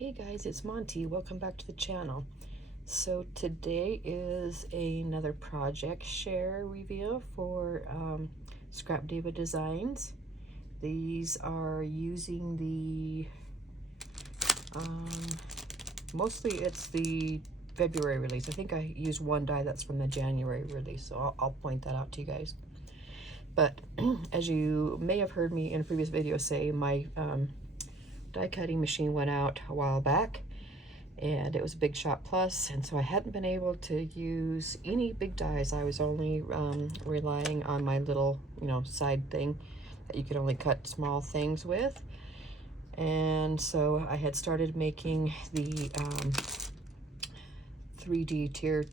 Hey guys, it's Monty. Welcome back to the channel. So today is another project share review for Scrap Diva Designs. These are using the, mostly it's the February release. I think I used one die that's from the January release, so I'll point that out to you guys. But as you may have heard me in a previous video say, my die cutting machine went out a while back and it was a Big Shot Plus, and so I hadn't been able to use any big dies. I was only relying on my little side thing that you could only cut small things with. And so I had started making the 3D tier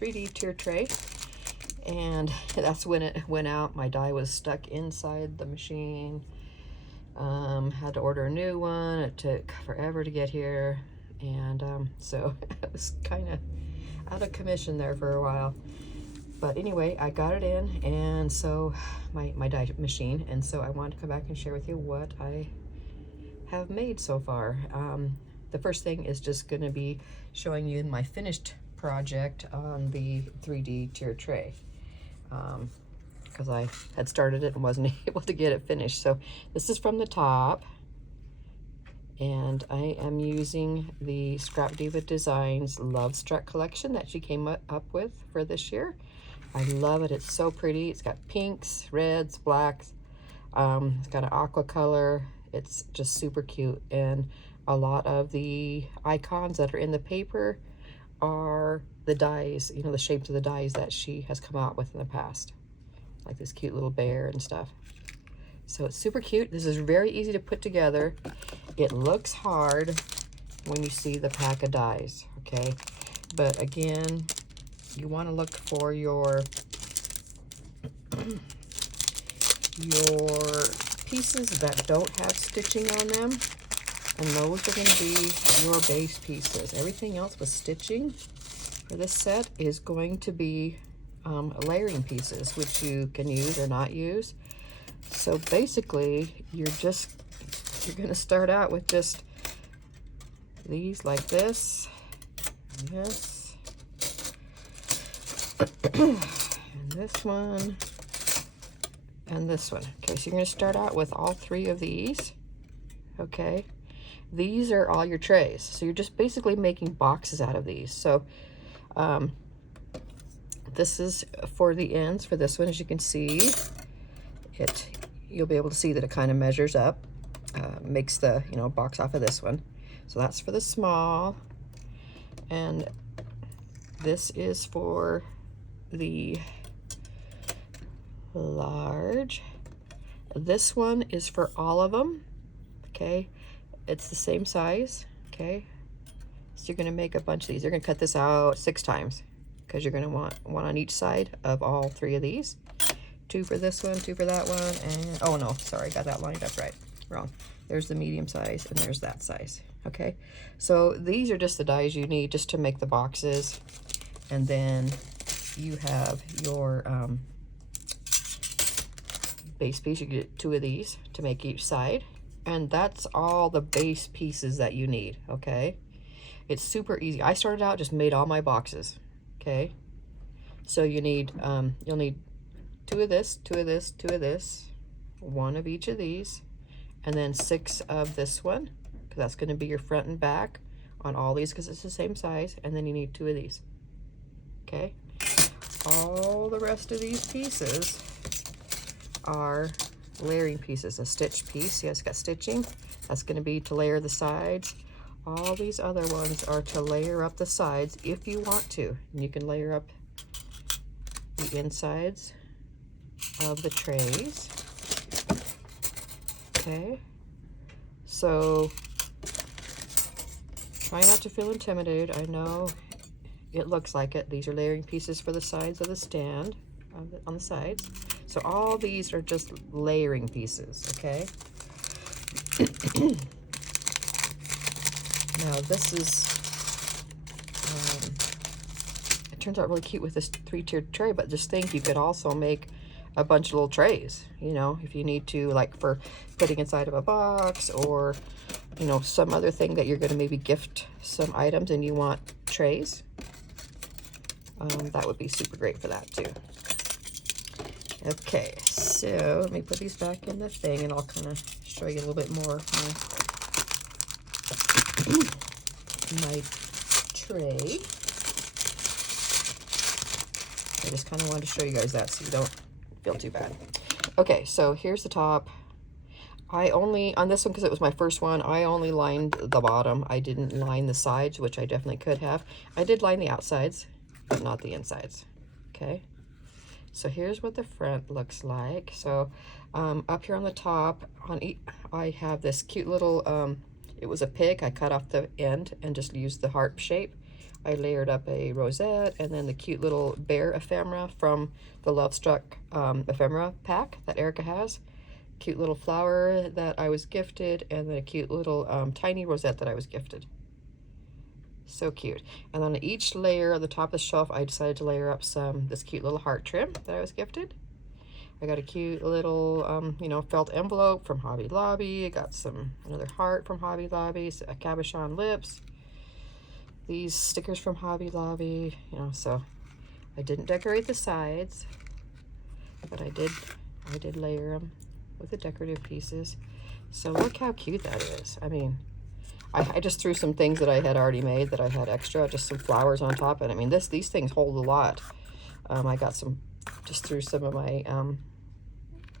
3D tier tray, and that's when it went out. My die was stuck inside the machine. Had to order a new one. It took forever to get here, and so it was kind of out of commission there for a while. But anyway, I got it in, and so my die machine, and so I wanted to come back and share with you what I have made so far. The first thing is just going to be showing you my finished project on the 3D tier tray, because I had started it and wasn't able to get it finished. So this is from the top, and I am using the Scrap Diva Designs Love Struck collection that she came up with for this year. I love it. It's so pretty. It's got pinks, reds, blacks. It's got an aqua color. It's just super cute, and a lot of the icons that are in the paper are the dies, the shapes of the dies that she has come out with in the past, like this cute little bear and stuff. So it's super cute. This is very easy to put together. It looks hard when you see the pack of dies, okay? But again, you want to look for your pieces that don't have stitching on them, and those are going to be your base pieces. Everything else with stitching for this set is going to be layering pieces, which you can use or not use. So basically, you're going to start out with just these like this, and this, and this one, and this one. Okay, so you're going to start out with all three of these. Okay, these are all your trays. So you're just basically making boxes out of these. So this is for the ends for this one. As you can see, you'll be able to see that it kind of measures up, makes the box off of this one. So that's for the small, and this is for the large. This one is for all of them. Okay, it's the same size. Okay, so you're going to make a bunch of these. You're going to cut this out 6 times, because you're going to want one on each side of all 3 of these. 2 for this one, 2 for that one, and oh no, sorry, got that lined up wrong. There's the medium size, and there's that size. Okay, so these are just the dies you need just to make the boxes, and then you have your base piece. You get 2 of these to make each side, and that's all the base pieces that you need. Okay, it's super easy. I started out just made all my boxes. Okay, so you need you'll need 2 of this, 2 of this, 2 of this, 1 of each of these, and then 6 of this one, because that's going to be your front and back on all these, because it's the same size. And then you need 2 of these. Okay, all the rest of these pieces are layering pieces. A stitch piece, yes, got stitching. That's going to be to layer the sides. All these other ones are to layer up the sides if you want to. And you can layer up the insides of the trays. Okay, so try not to feel intimidated. I know it looks like it. These are layering pieces for the sides of the stand on the sides. So all these are just layering pieces. Okay. Now this is it turns out really cute with this 3-tiered tray, but just think you could also make a bunch of little trays, you know, if you need to, like for putting inside of a box, or, you know, some other thing that you're going to maybe gift some items and you want trays. That would be super great for that too. Okay, so let me put these back in the thing and I'll kind of show you a little bit more of my tray. I just kind of wanted to show you guys that so you don't feel too bad. Okay, so here's the top. I only, on this one, because it was my first one, I only lined the bottom. I didn't line the sides, which I definitely could have. I did line the outsides, but not the insides. Okay, so here's what the front looks like. So up here on the top, I have this cute little, it was a pig. I cut off the end and just used the heart shape. I layered up a rosette and then the cute little bear ephemera from the Love Struck ephemera pack that Erica has. Cute little flower that I was gifted, and then a cute little tiny rosette that I was gifted. So cute. And on each layer of the top of the shelf, I decided to layer up this cute little heart trim that I was gifted. I got a cute little, you know, felt envelope from Hobby Lobby. I got another heart from Hobby Lobby, a cabochon lips. These stickers from Hobby Lobby, you know, so I didn't decorate the sides, but I did layer them with the decorative pieces. So look how cute that is. I mean, I just threw some things that I had already made that I had extra, just some flowers on top. And I mean, these things hold a lot. I got just threw some of my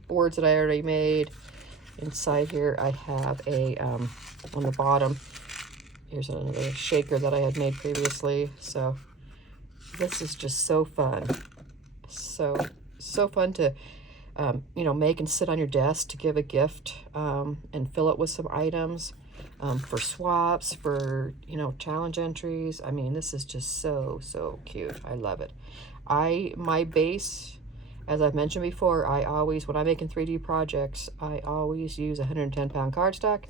boards that I already made. Inside here, I have on the bottom, here's another shaker that I had made previously. So this is just so fun. So fun to, you know, make and sit on your desk to give a gift, and fill it with some items, for swaps, for, you know, challenge entries. I mean, this is just so cute. I love it. My base, as I've mentioned before, I always, when I'm making 3D projects, I always use 110-pound cardstock.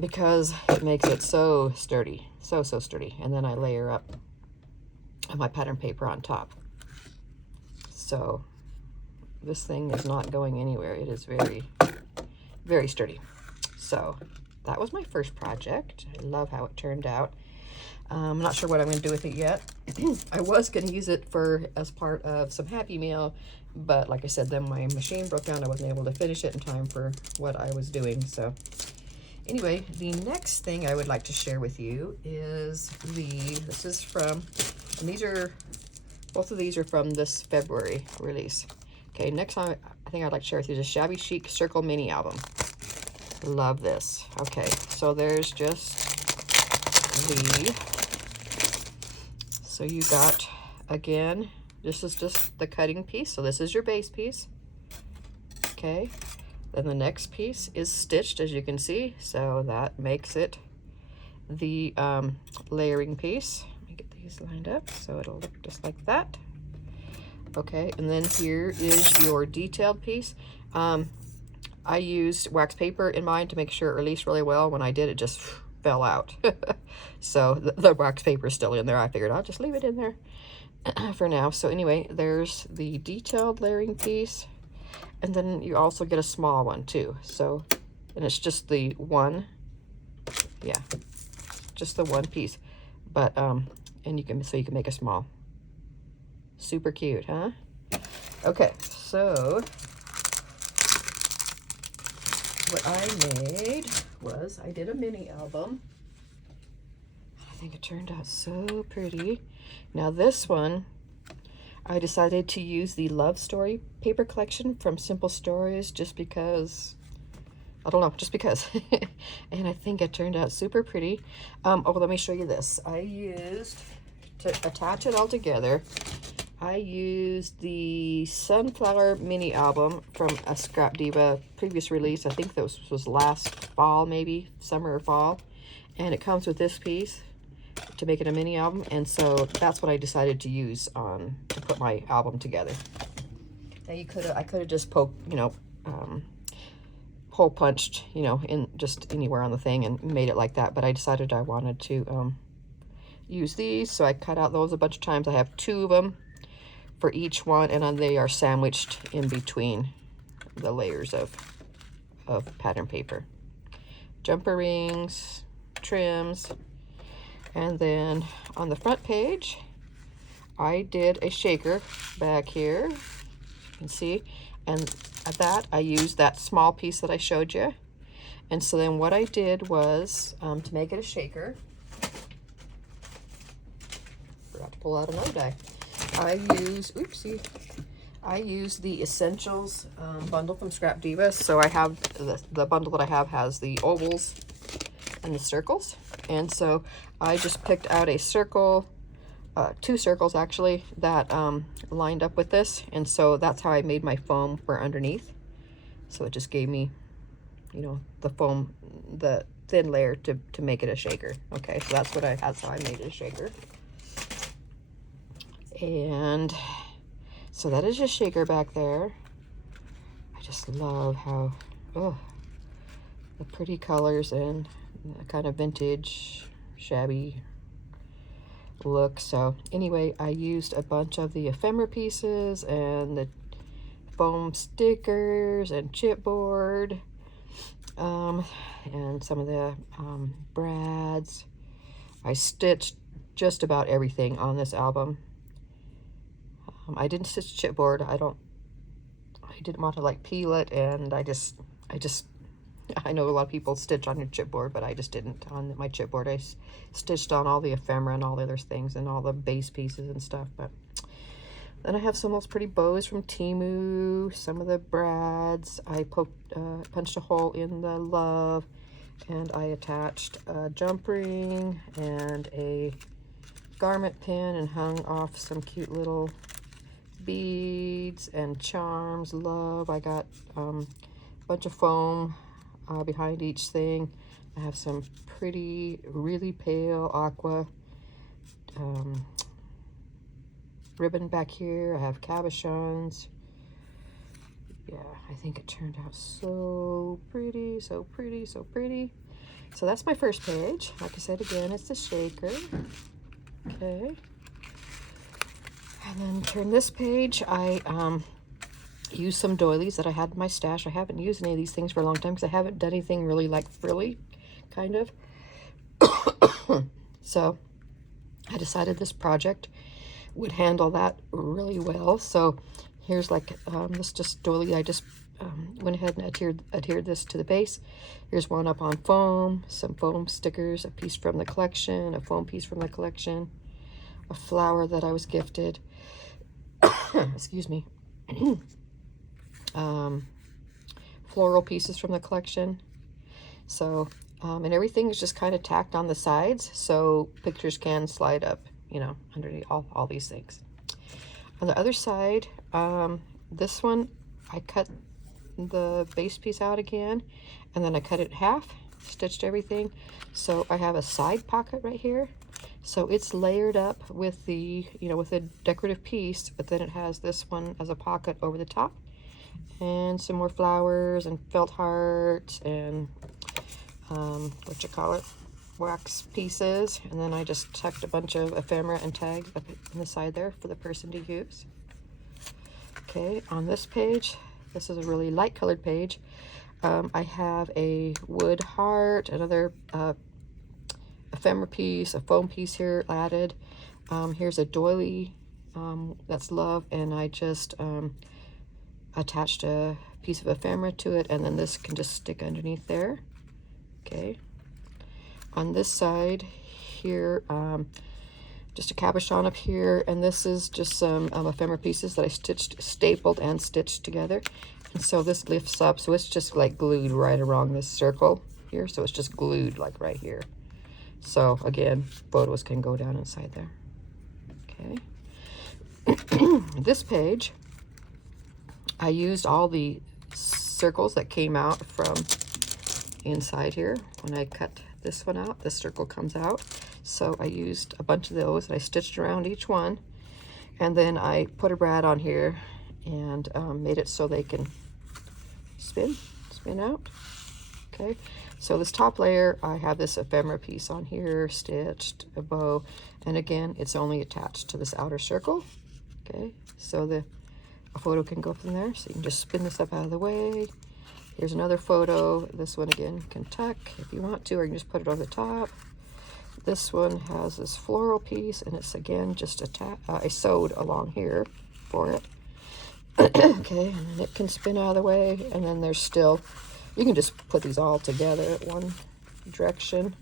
Because it makes it so sturdy, so sturdy. And then I layer up my pattern paper on top. So this thing is not going anywhere. It is very sturdy. So that was my first project. I love how it turned out. I'm not sure what I'm going to do with it yet. I was going to use it as part of some Happy Meal, but like I said, then my machine broke down. I wasn't able to finish it in time for what I was doing. So anyway, the next thing I would like to share with you is this is from, and both of these are from this February release. Okay, next time I think I'd like to share with you is a Shabby Chic Circle Mini Album. Love this. Okay, so there's just so you got, again, this is just the cutting piece. So this is your base piece. Okay. Then the next piece is stitched, as you can see, so that makes it the layering piece. Let me get these lined up so it'll look just like that. Okay, and then here is your detailed piece. I used wax paper in mine to make sure it released really well. When I did, it just fell out. So the wax paper is still in there. I figured I'll just leave it in there for now. So anyway, there's the detailed layering piece. And then you also get a small one too. So, and it's just the one, yeah, just the one piece. But, and you can make a small. Super cute, huh? Okay, so what I made was I did a mini album. I think it turned out so pretty. Now this one, I decided to use the Love Story paper collection from Simple Stories just because, I don't know, just because. And I think it turned out super pretty. Oh, let me show you this. I used, to attach it all together, I used the Sunflower Mini Album from a Scrap Diva previous release. I think this was last fall, maybe, summer or fall. And it comes with this piece to make it a mini album, and so that's what I decided to use to put my album together. Now I could have just poked, you know, hole punched, you know, in just anywhere on the thing and made it like that, but I decided I wanted to use these, so I cut out those a bunch of times. I have 2 of them for each one, and then they are sandwiched in between the layers of pattern paper. Jumper rings, trims, and then on the front page, I did a shaker back here, you can see, and at that I used that small piece that I showed you. And so then what I did was, to make it a shaker, forgot to pull out another die. I used the Essentials bundle from Scrap Divas. So I have the bundle that I have has the ovals and the circles. And so I just picked out a circle, 2 circles actually, that lined up with this. And so that's how I made my foam for underneath. So it just gave me, you know, the foam, the thin layer to make it a shaker. Okay, so that's how I made it a shaker. And so that is your shaker back there. I just love how, oh, the pretty colors and the kind of vintage, shabby look. So anyway, I used a bunch of the ephemera pieces and the foam stickers and chipboard, and some of the brads. I stitched just about everything on this album. I didn't stitch chipboard. I didn't want to like peel it, and I know a lot of people stitch on your chipboard, but I just didn't on my chipboard. I stitched on all the ephemera and all the other things and all the base pieces and stuff. But then I have some of those pretty bows from Temu, some of the brads. I punched a hole in the love, and I attached a jump ring and a garment pin and hung off some cute little beads and charms. Love. I got a bunch of foam behind each thing. I have some pretty, really pale aqua ribbon back here. I have cabochons. Yeah, I think it turned out so pretty, so pretty, so pretty. So that's my first page. Like I said again, it's the shaker. Okay. And then turn this page. I used some doilies that I had in my stash. I haven't used any of these things for a long time because I haven't done anything really like frilly, kind of. So I decided this project would handle that really well. So here's like this just doily. I just went ahead and adhered this to the base. Here's one up on foam, some foam stickers, a piece from the collection, a foam piece from the collection, a flower that I was gifted. Excuse me. Floral pieces from the collection. So and everything is just kind of tacked on the sides so pictures can slide up, you know, underneath all these things. On the other side, this one I cut the base piece out again, and then I cut it in half, stitched everything. So I have a side pocket right here. So it's layered up with the, you know, with a decorative piece, but then it has this one as a pocket over the top, and some more flowers and felt hearts and wax pieces. And then I just tucked a bunch of ephemera and tags up in the side there for the person to use. Okay, on this page, this is a really light colored page. I have a wood heart, another ephemera piece, a foam piece here added. Here's a doily, that's love, and I just attached a piece of ephemera to it, and then this can just stick underneath there. Okay. On this side here, just a cabochon up here, and this is just some ephemera pieces that I stapled and stitched together. And so this lifts up, so it's just like glued right around this circle here, so it's just glued like right here. So again, photos can go down inside there. Okay. This page, I used all the circles that came out from inside here. When I cut this one out, this circle comes out. So I used a bunch of those, and I stitched around each one. And then I put a brad on here and made it so they can spin out. Okay. So this top layer, I have this ephemera piece on here, stitched, a bow, and again, it's only attached to this outer circle. Okay, so a photo can go from there. So you can just spin this up out of the way. Here's another photo. This one again can tuck if you want to, or you can just put it over the top. This one has this floral piece, and it's again just I sewed along here for it. Okay, and then it can spin out of the way, and then there's still, you can just put these all together at one direction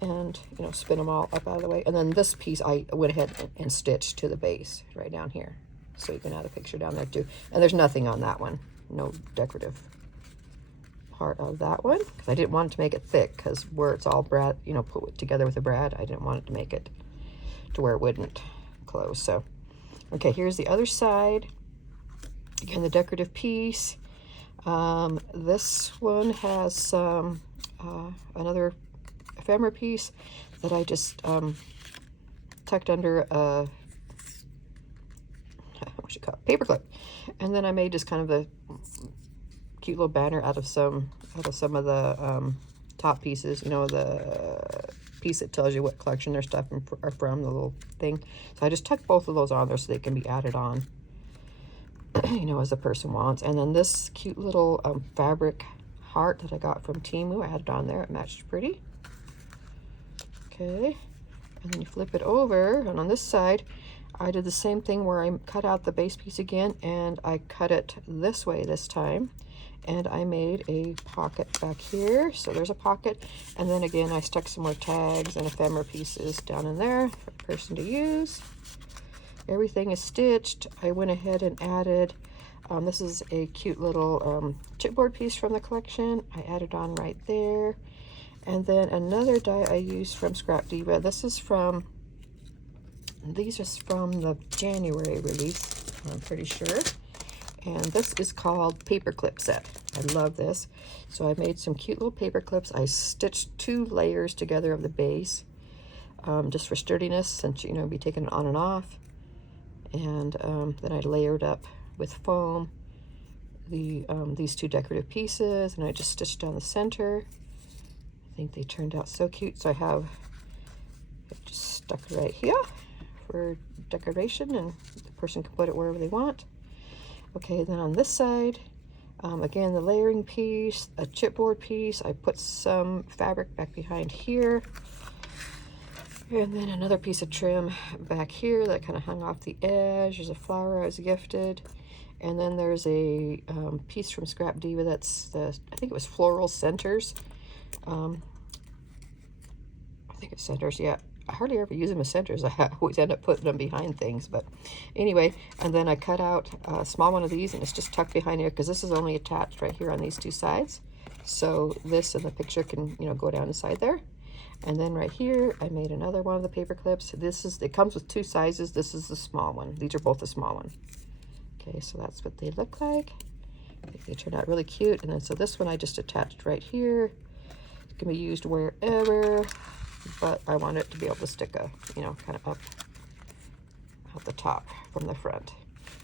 and, you know, spin them all up out of the way. And then this piece I went ahead and stitched to the base right down here. So you can add a picture down there too. And there's nothing on that one, no decorative part of that one, because I didn't want it to make it thick, because where it's all brad, you know, put together with the brad, I didn't want it to make it to where it wouldn't close. So, okay, here's the other side. Again, the decorative piece. This one has some another ephemera piece that I just tucked under a what you call it, paper clip, and then I made just kind of a cute little banner out of some of the top pieces. You know, the piece that tells you what collection their stuff are from, the little thing. So I just tucked both of those on there so they can be added on, you know, as the person wants. And then this cute little fabric heart that I got from Temu, I had it on there. It matched pretty. Okay, and then you flip it over, and on this side I did the same thing where I cut out the base piece again, and I cut it this way this time, and I made a pocket back here. So there's a pocket, and then again I stuck some more tags and ephemera pieces down in there for the person to use. Everything is stitched. I went ahead and added, this is a cute little chipboard piece from the collection. I added on right there. And then another die I used from Scrap Diva. These are from the January release, I'm pretty sure. And this is called Paper Clip Set. I love this. So I made some cute little paper clips. I stitched 2 layers together of the base, just for sturdiness, since, you know, be taking it on and off. And then I layered up with foam these 2 decorative pieces, and I just stitched down the center. I think they turned out so cute. So I just stuck it right here for decoration, and the person can put it wherever they want. Okay, then on this side, again, the layering piece, a chipboard piece. I put some fabric back behind here, and then another piece of trim back here that kind of hung off the edge. There's a flower I was gifted, and then there's a piece from Scrap Diva that's I think it was floral centers. I think it's centers, yeah. I hardly ever use them as centers. I always end up putting them behind things, but anyway. And then I cut out a small one of these, and it's just tucked behind here, because this is only attached right here on these 2 sides. So this and the picture can, you know, go down inside there. And then right here, I made another one of the paper clips. It comes with 2 sizes. This is the small one. These are both the small one. Okay, so that's what they look like. I think they turned out really cute. And then so this one I just attached right here. It can be used wherever, but I want it to be able to stick you know, kind of up at the top from the front.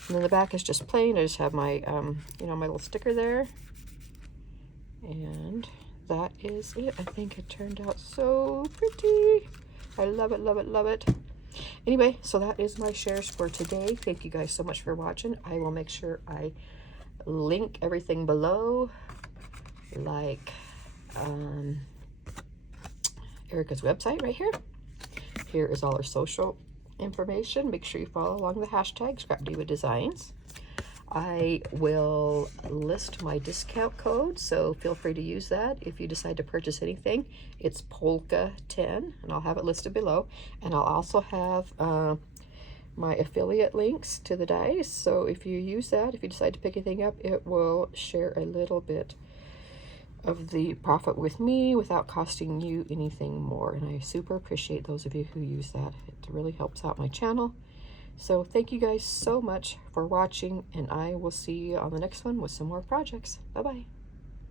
And then the back is just plain. I just have my, you know, my little sticker there. And that is it. I think it turned out so pretty. I love it, love it, love it. Anyway, so that is my shares for today. Thank you guys so much for watching. I will make sure I link everything below, like Erica's website right here. Here is all her social information. Make sure you follow along the hashtag Scrap Diva Designs. I will list my discount code, so feel free to use that if you decide to purchase anything. It's Polka10, and I'll have it listed below. And I'll also have my affiliate links to the dies, so if you use that, if you decide to pick anything up, it will share a little bit of the profit with me without costing you anything more. And I super appreciate those of you who use that. It really helps out my channel. So thank you guys so much for watching, and I will see you on the next one with some more projects. Bye-bye.